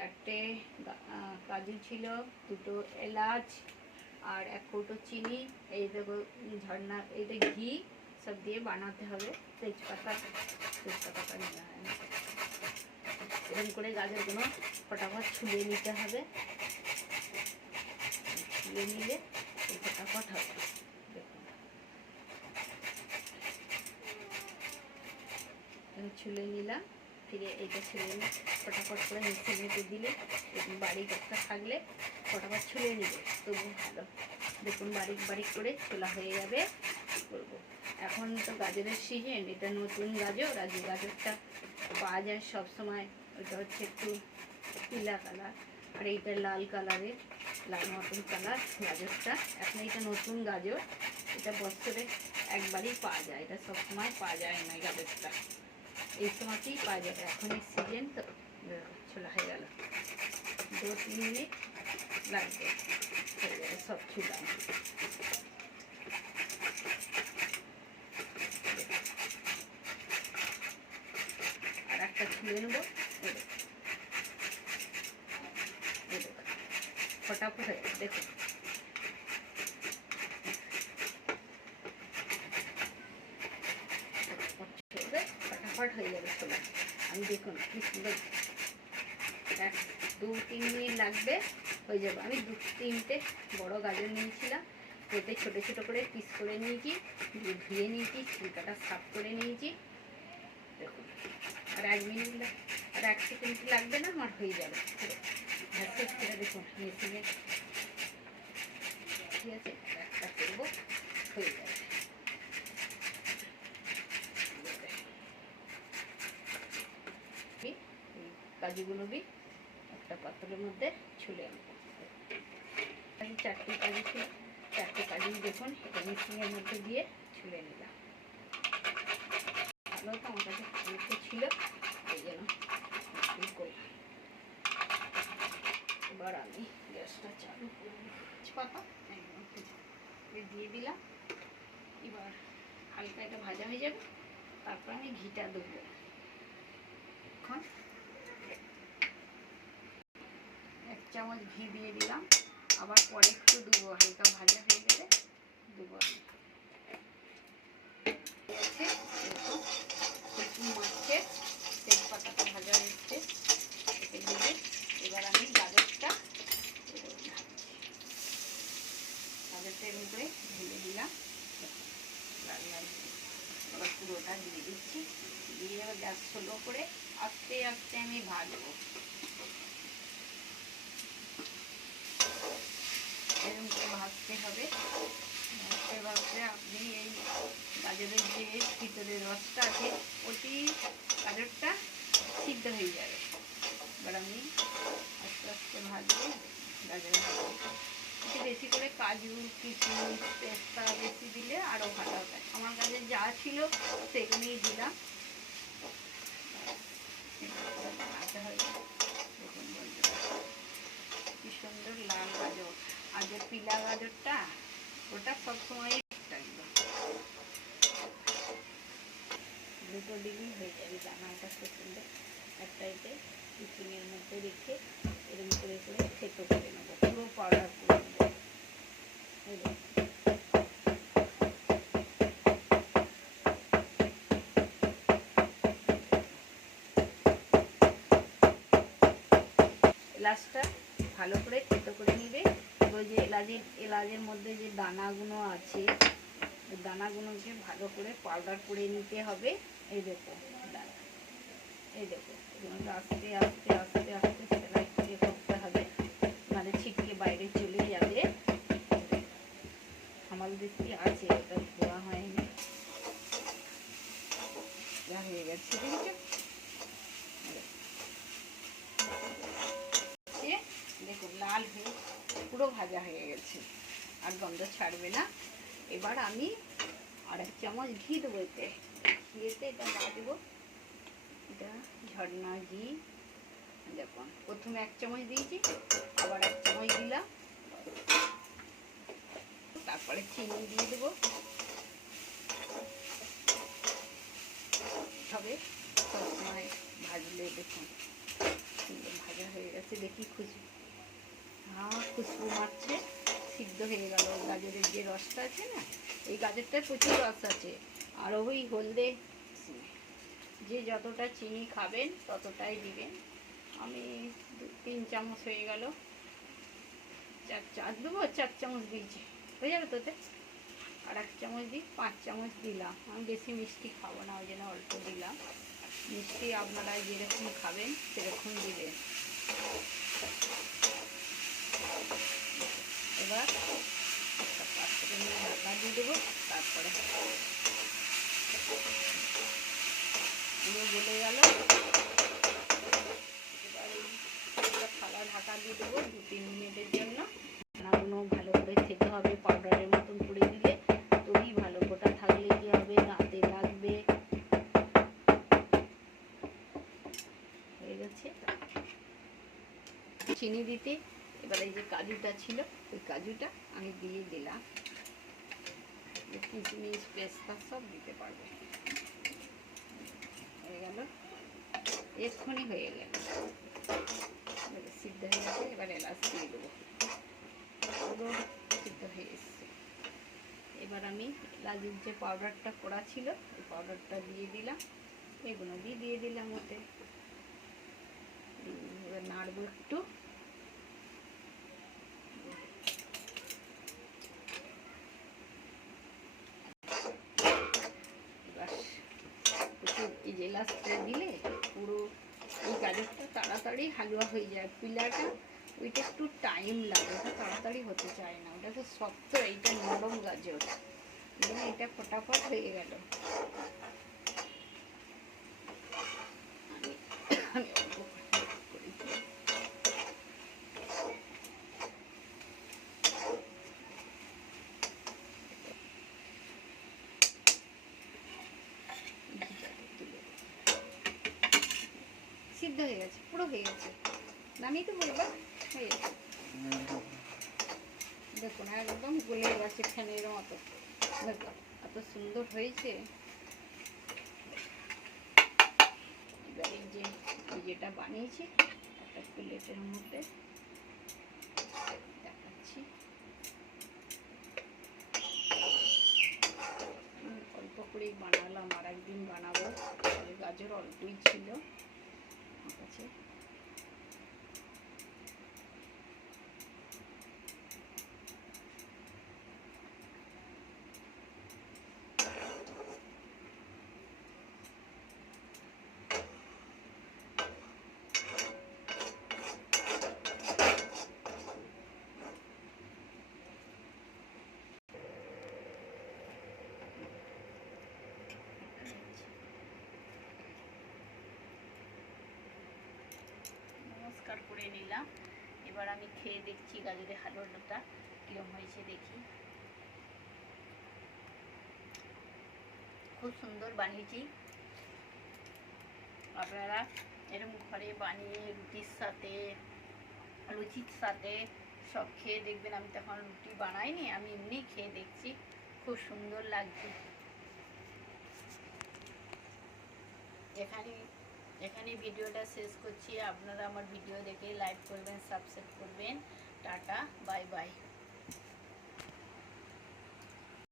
চারটে কাজু ছিল, দুটো এলাচ আর 1 কৌটো চিনি, এই দেখো ঝর্ণা, এইটা ঘি সব দিয়ে বানাতে হবে। তেজপাতাটা নেওয়া হয় না। এরকম করে গাজরগুলো ফটাফট ছুলিয়ে নিতে হবে। ছুলিয়ে নিলে ফটাফট হবে। দেখুন ছুলে নিলাম, ফিরে এইটা ছুলে নিয়ে ফটাফট করে মিক্সিতে দিলে, বারিক একটা থাকলে ফটাফট ছুলে নিবে, তবু ভালো। দেখুন বারিক বারিক করে ছোলা হয়ে যাবে। কী করবো, এখন তো গাজরের সিজন, এটা নতুন গাজর, আর যে গাজরটা পাওয়া যায় সবসময় ওইটা হচ্ছে একটু পিলা কালার, আর এইটা লাল কালারের, লাল মটন কালার গাজরটা। এখন এটা নতুন গাজর, এটা বছরে একবারই পাওয়া যায়, এটা সবসময় পাওয়া যায় না। গাজরটা এই সময়তেই পাওয়া যাবে, এখন এই সিজন তো। ছোলা হয়ে গেল, 2-3 মিনিট লাগবে, হয়ে যাবে সব ছোলা। আর একটা ছুলে নেবো, ফটাফট হয়ে যাবে। দেখুন ফটাফট হয়ে যাবে ছোলা। আমি দেখুন কি সুন্দর, 1-2-3 মিনিট লাগবে, হয়ে যাবে। আমি 2-3টে বড় গাজর নিয়েছিলাম, কেটে ছোটো ছোটো করে পিস করে নিয়েছি, ধুয়ে নিয়েছি, ছিলকাটা সাফ করে নিয়েছি। দেখুন আর 1 মিনিট আর 1 সেকেন্ড লাগবে না, আমার হয়ে যাবে। দেখুন মেশিনে, ঠিক আছে, একটা করবো, হয়ে যাবে। কাজুগুলো একটা পাত্রের মধ্যে ছুলে আনবো। 4টে কাজু ছিল, 4টে কাজু দেখুন এটা মিক্সিংয়ের মধ্যে দিয়ে ছুলে নিলাম। ভালো তো আমার কাছে কাজুটা ছিল, এই জন্য করলাম। এবার আমি গ্যাসটা চালু করবো, তেজপাতা দিয়ে দিলাম। এবার হালকা এটা ভাজা হয়ে যাবে, তারপর আমি ঘিটা দেবো। এখন 1 চামচ ঘি দিয়ে দিলাম, আবার পরে একটু দেবো, হালকা ভাজা হয়ে গেলে দেবো। মাছে তেজপাতাটা ভাজা হচ্ছে, এতে দিয়ে এবার আমি গাজরটা এর উপরে ঢেলে দিলাম। লাল লাল এবার পুরোটা দিয়ে দিচ্ছি, দিয়ে এবার গ্যাস স্লো করে আস্তে আস্তে আমি ভাজবো। এরকম করে ভাজতে হবে। ভাজতে ভাজতে আপনি এই গাজরের যে ভিতরের রসটা আছে, ওটি গাজরটা সিদ্ধ হয়ে যাবে। এবার আমি আস্তে আস্তে ভাজবো। গাজরের একটু বেশি করে কাজু, কিশমিশ, পেস্তা বেশি দিলে আরও ভালো হবে। আমার কাছে যা ছিল সেগুলোই দিলাম। বানাতে হবে। দেখুন বন্ধুরা কি সুন্দর লাল গাজর, আর যে পিলা গাজরটা ওটা সবসময় থাকবে। দুটো দিনই হয়ে যাবে দানাটা সুন্দর। একটা এতে টিফিনের মধ্যে রেখে এরকম করে করে থেতো করে নেবো, পুরো পাউডার করে নেবো। এলাচটা ভালো করে থেতো করে নিবে। ওই যে এলাচের মধ্যে যে দানাগুলো আছে, ওই দানাগুলোকে ভালো করে পাউডার করে নিতে হবে। এই দেখো দানা, এই দেখো এগুলোকে আস্তে আস্তে আস্তে আস্তে সেলাই করে করতে হবে, মানে ছিটকে বাইরে চলে যাবে। আমার দেখতে আছে, ওটা ধোয়া হয়নি, যা হয়ে গেছে দেখুন লাল হয়ে পুরো ভাজা হয়ে গেছে, আর গন্ধ ছাড়বে না। এবার আমি আর 1 চামচ ঘি দেবো এতে, ঘিয়েতে এটা ভাজবো। এটা ঝর্ণা ঘি, দেখুন প্রথমে 1 চামচ দিয়েছি, আবার 1 চামচ দিলাম, তারপরে চিনি দিয়ে দেবো। তবে সবসময় ভাজলে দেখুন সুন্দর ভাজা হয়ে গেছে, দেখি খুশবু, খুশবু মারছে। সিদ্ধ হয়ে গেল। গাজরের যে রসটা আছে না, এই গাজরটার প্রচুর রস আছে। আর ওই হলদে যে যতটা চিনি খাবেন ততটাই দিবেন। আমি 3 চামচ হয়ে গেল, 4 দেবো, 4 চামচ দিয়েছি, হয়ে যাবে তোতে। আর 1 চামচ দিই, 5 চামচ দিলাম। আমি বেশি মিষ্টি খাবো না, ওই জন্য অল্প দিলাম। মিষ্টি আপনারা যেরকম খাবেন সেরকম দিবেন। এবার একটা পাত্রে নিয়ে ঢাকা দিয়ে দেবো। তারপরে পুরো গলে গেল। এবার এই থালা ঢাকা দিয়ে দেবো 2-3 মিনিটের জন্য। দানাগুলো ভালো করে খেতে হবে, পাউডারের মতন করে দিলে তবেই ভালো। গোটা থাকলে কি হবে, দাঁতে লাগবে। হয়ে গেছে। চিনি দিতে এবার এই যে কাজুটা ছিল, ওই কাজুটা আমি দিয়ে দিলাম। কিশমিশ পেস্তা সব দিতে পারবে। হয়ে গেল, এক্ষুনি হয়ে গেল, সিদ্ধ হয়ে গেছে। এবার এলাচ দিয়ে দেবো, পুরো সিদ্ধ হয়ে এসছে। এবার আমি এলাচের যে পাউডারটা করা ছিল ওই পাউডারটা দিয়ে দিলাম, এগুলো দিয়ে দিলাম ওতে। এবার নাড়বো একটু। এই যে এলাচটা দিলে পুরো এই গাজরটা তাড়াতাড়ি হালুয়া হয়ে যায়। পিলাটা ওইটা একটু টাইম লাগে, ওটা তাড়াতাড়ি হতে চায় না, ওটা তো শক্ত, এইটা নরম গাজর, এটা ফটাফট হয়ে গেল। আমি অল্প করেছি। সিদ্ধ হয়ে গেছে, পুরো হয়ে গেছে। নামিয়ে তো বলবা হয়ে গেছে। দেখুন একদম গলে গেছে ফ্যানের মতো। দেখো এত সুন্দর হয়েছে। এবার এই যে যেটা বানিয়েছি একটা প্লেটের মধ্যে দেখাচ্ছি। অল্প করেই বানালাম, আর একদিন বানাবো। গাজর অল্পই ছিল আমার কাছে। নমস্কার করে নিলাম। এবার আমি খেয়ে দেখছি গাজরের হালুয়াটা কিরম হয়েছে দেখি। খুব সুন্দর বানিয়েছি। আপনারা এরকম ঘরে বানিয়ে রুটির সাথে, লুচির সাথে সব খেয়ে দেখবেন। আমি তখন রুটি বানাইনি, আমি এমনি খেয়ে দেখছি, খুব সুন্দর লাগছে। এখানে ভিডিওটা শেষ করছি। আপনারা আমার ভিডিও দেখে লাইক করবেন, সাবস্ক্রাইব করবেন। Tata, bye bye.